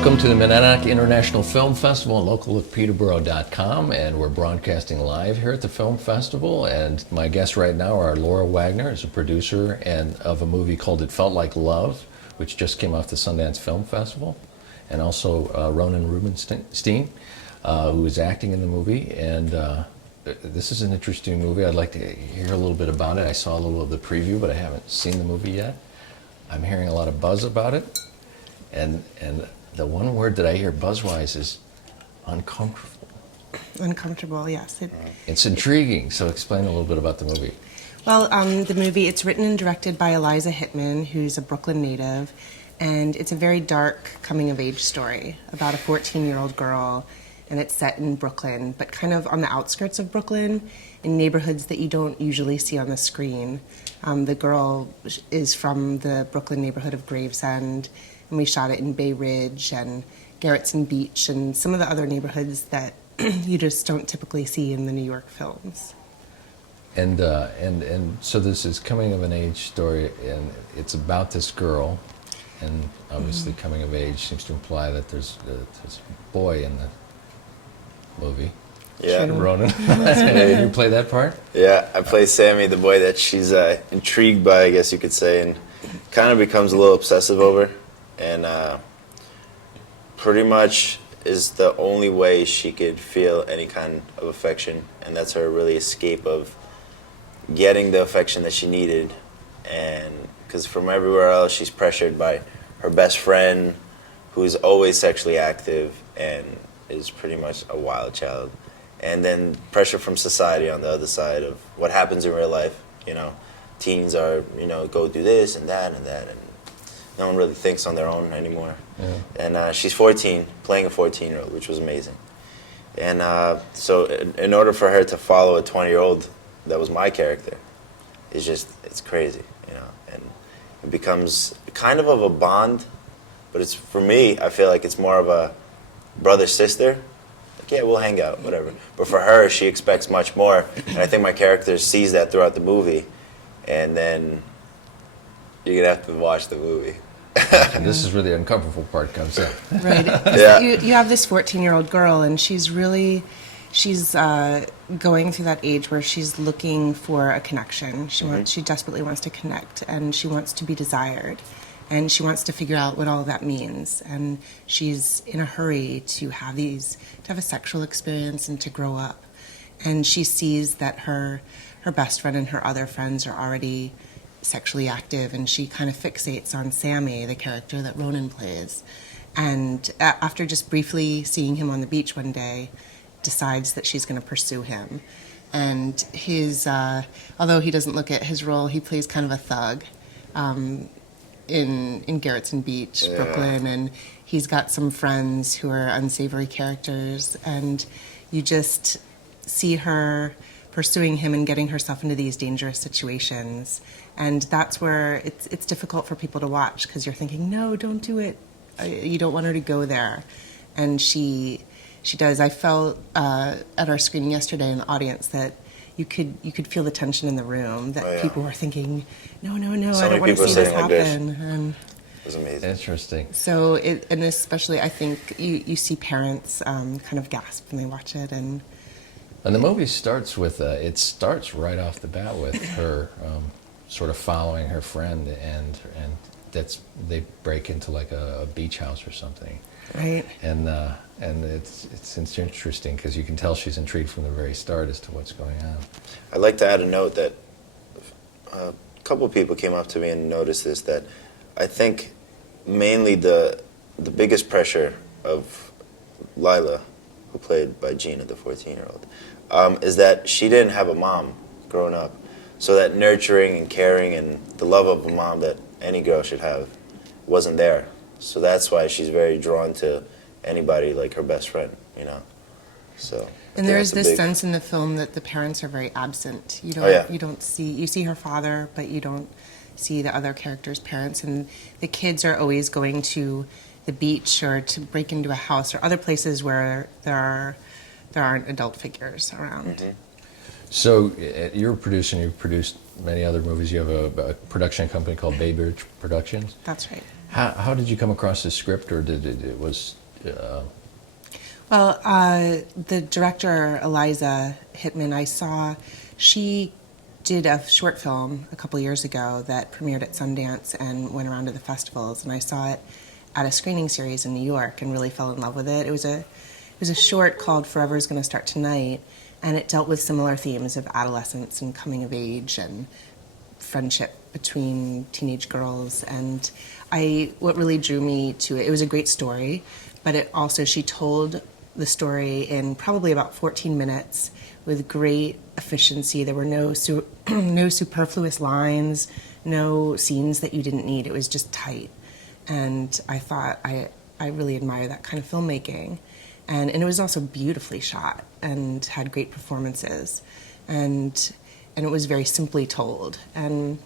Welcome to the Monadnock International Film Festival and local at Peterborough.com, and we're broadcasting live here at the film festival. And my guests right now are Laura Wagner, is a producer and of a movie called It Felt Like Love, which just came off the Sundance Film Festival, and also Ronen Rubinstein, who is acting in the movie. And this is an interesting movie. I'd like to hear a little bit about it. I saw a little of the preview, but I haven't seen the movie yet. I'm hearing a lot of buzz about it, and the one word that I hear buzz-wise is uncomfortable. Uncomfortable, yes. It's intriguing, so explain a little bit about the movie. Well, the movie, it's written and directed by Eliza Hittman, who's a Brooklyn native, and it's a very dark coming-of-age story about a 14-year-old girl, and it's set in Brooklyn, but kind of on the outskirts of Brooklyn, in neighborhoods that you don't usually see on the screen. The girl is from the Brooklyn neighborhood of Gravesend, and we shot it in Bay Ridge and Gerritsen Beach and some of the other neighborhoods that you just don't typically see in the New York films. And so this is coming of an age story, and it's about this girl, and obviously coming of age seems to imply that there's this boy in the movie. Yeah, Ronen. You play that part? Yeah, I play Sammy, the boy that she's intrigued by, I guess you could say, and kind of becomes a little obsessive over. And pretty much is the only way she could feel any kind of affection, and that's her really escape of getting the affection that she needed. And because from everywhere else, she's pressured by her best friend, who's always sexually active and is pretty much a wild child. And then pressure from society on the other side of what happens in real life. You know, teens are, go do this and that and that, and no one really thinks on their own anymore. Yeah. And she's 14, playing a 14-year-old, which was amazing. And so in order for her to follow a 20-year-old that was my character, it's crazy, and it becomes kind of a bond, but it's, for me, I feel like it's more of a brother-sister. Like, yeah, we'll hang out, whatever. But for her, she expects much more, and I think my character sees that throughout the movie, and then you're going to have to watch the movie. And this is where the uncomfortable part comes in. Right. Yeah. You have this 14-year-old girl, and she's going through that age where she's looking for a connection. She desperately wants to connect, and she wants to be desired, and she wants to figure out what all of that means. And she's in a hurry to have a sexual experience and to grow up. And she sees that her best friend and her other friends are already sexually active, and she kind of fixates on Sammy, the character that Ronen plays. And after just briefly seeing him on the beach one day, decides that she's going to pursue him. And although he doesn't look at his role, he plays kind of a thug in Gerritsen Beach, yeah. Brooklyn, and he's got some friends who are unsavory characters, and you just see her pursuing him and getting herself into these dangerous situations. And that's where it's difficult for people to watch, because you're thinking, no, don't do it. You don't want her to go there. And she does. I felt at our screening yesterday in the audience that you could feel the tension in the room, that people were thinking, no, so I don't want to see this happen. Like and it was amazing. Interesting. So, and especially I think you see parents kind of gasp when they watch it. And the movie starts with, it starts right off the bat with her sort of following her friend, and they break into like a beach house or something. Right. And it's interesting because you can tell she's intrigued from the very start as to what's going on. I'd like to add a note that a couple of people came up to me and noticed this, that I think mainly the biggest pressure of Lila, who played by Gina, the 14-year-old, is that she didn't have a mom growing up. So that nurturing and caring and the love of a mom that any girl should have wasn't there. So that's why she's very drawn to anybody like her best friend, So. And there is this sense in the film that the parents are very absent. You don't see her father, but you don't see the other characters' parents, and the kids are always going to the beach or to break into a house or other places where there aren't adult figures around. Mm-hmm. So you're a producer, and you've produced many other movies. You have a production company called Bay Ridge Productions. That's right. How did you come across this script, or did it was? Well, the director, Eliza Hittman, she did a short film a couple years ago that premiered at Sundance and went around to the festivals, and I saw it at a screening series in New York and really fell in love with it. It was a short called Forever Is Gonna Start Tonight, and it dealt with similar themes of adolescence and coming of age and friendship between teenage girls. And what really drew me to it was a great story, but she told the story in probably about 14 minutes with great efficiency. There were no superfluous lines, no scenes that you didn't need. It was just tight. And I thought I really admire that kind of filmmaking. And it was also beautifully shot and had great performances. And it was very simply told. And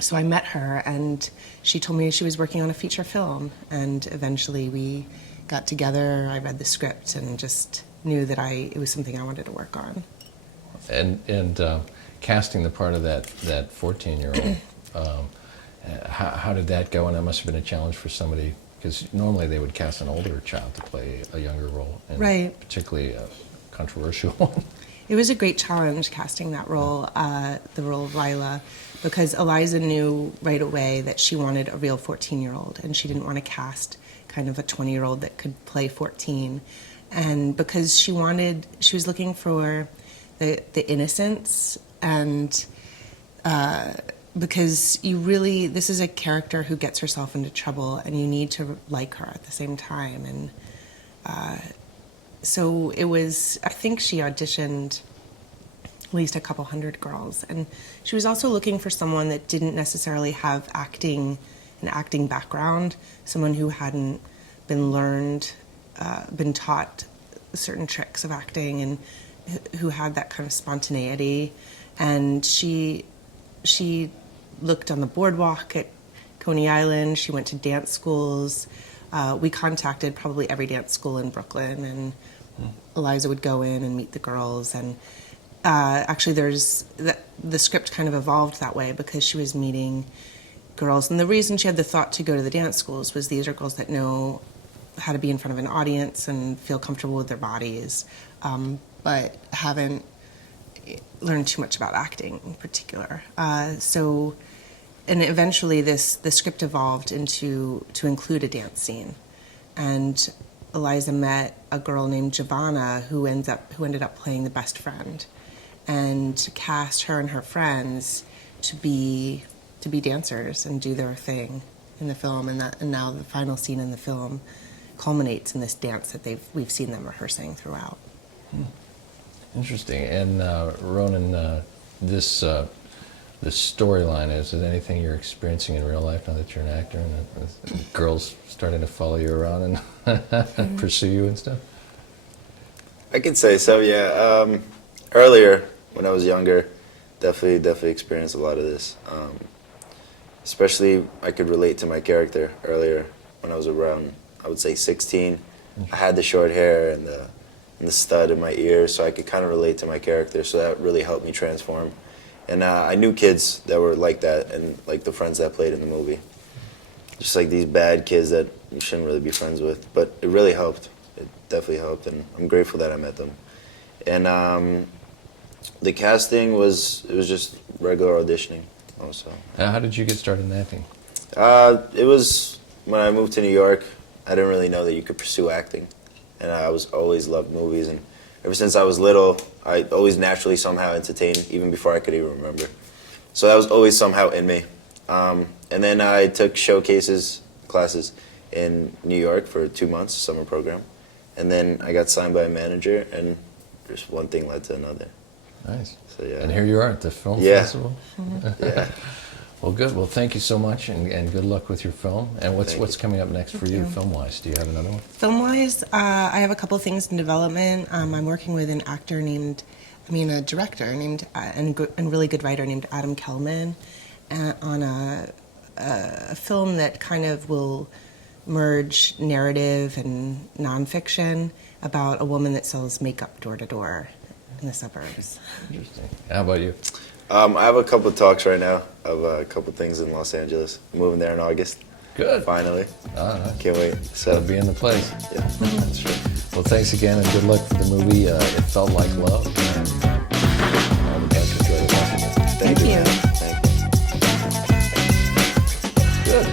so I met her, and she told me she was working on a feature film. And eventually we got together, I read the script, and just knew that it was something I wanted to work on. And casting the part of that 14-year-old, how did that go? And that must have been a challenge for somebody, because normally they would cast an older child to play a younger role, and right. Particularly a controversial one. It was a great challenge casting that role, the role of Lila, because Eliza knew right away that she wanted a real 14-year-old, and she didn't want to cast kind of a 20-year-old that could play 14. And because she was looking for the innocence, and because this is a character who gets herself into trouble, and you need to like her at the same time. And so I think she auditioned at least a couple hundred girls, and she was also looking for someone that didn't necessarily have an acting background, someone who hadn't been taught certain tricks of acting, and who had that kind of spontaneity. And she looked on the boardwalk at Coney Island. She went to dance schools. We contacted probably every dance school in Brooklyn, and Eliza would go in and meet the girls. And actually, the script kind of evolved that way, because she was meeting girls. And the reason she had the thought to go to the dance schools was these are girls that know how to be in front of an audience and feel comfortable with their bodies, but haven't learned too much about acting in particular. And eventually the script evolved to include a dance scene. And Eliza met a girl named Giovanna who ended up playing the best friend, and cast her and her friends to be dancers and do their thing in the film. And now the final scene in the film culminates in this dance that we've seen them rehearsing throughout. Interesting. And Ronen, this storyline, is it anything you're experiencing in real life now that you're an actor, and girls starting to follow you around and pursue you and stuff? I could say so, yeah. Earlier, when I was younger, definitely experienced a lot of this. Especially, I could relate to my character earlier when I was around, I would say 16. I had the short hair and the stud in my ears, so I could kind of relate to my character, so that really helped me transform. And I knew kids that were like that, and like the friends that played in the movie. Just like these bad kids that you shouldn't really be friends with. But it really helped. It definitely helped, and I'm grateful that I met them. And the casting was just regular auditioning also. How did you get started in acting? It was when I moved to New York. I didn't really know that you could pursue acting. And I always loved movies, and ever since I was little, I always naturally somehow entertained, even before I could even remember. So that was always somehow in me. And then I took showcases classes in New York for 2 months, summer program. And then I got signed by a manager, and just one thing led to another. Nice. So yeah. And here you are at the film festival. Yeah. Well, good. Well, thank you so much, and good luck with your film. And what's coming up next for you, film-wise? Do you have another one? Film-wise, I have a couple things in development. I'm working with a director named, and really good writer named Adam Kellman, on a film that kind of will merge narrative and nonfiction about a woman that sells makeup door to door in the suburbs. Interesting. How about you? I have a couple of talks right now of a couple things in Los Angeles. I'm moving there in August. Good. finally. Can't wait. So So, be in the place. yeah. That's right. Well, thanks again, and good luck for the movie. It felt like love.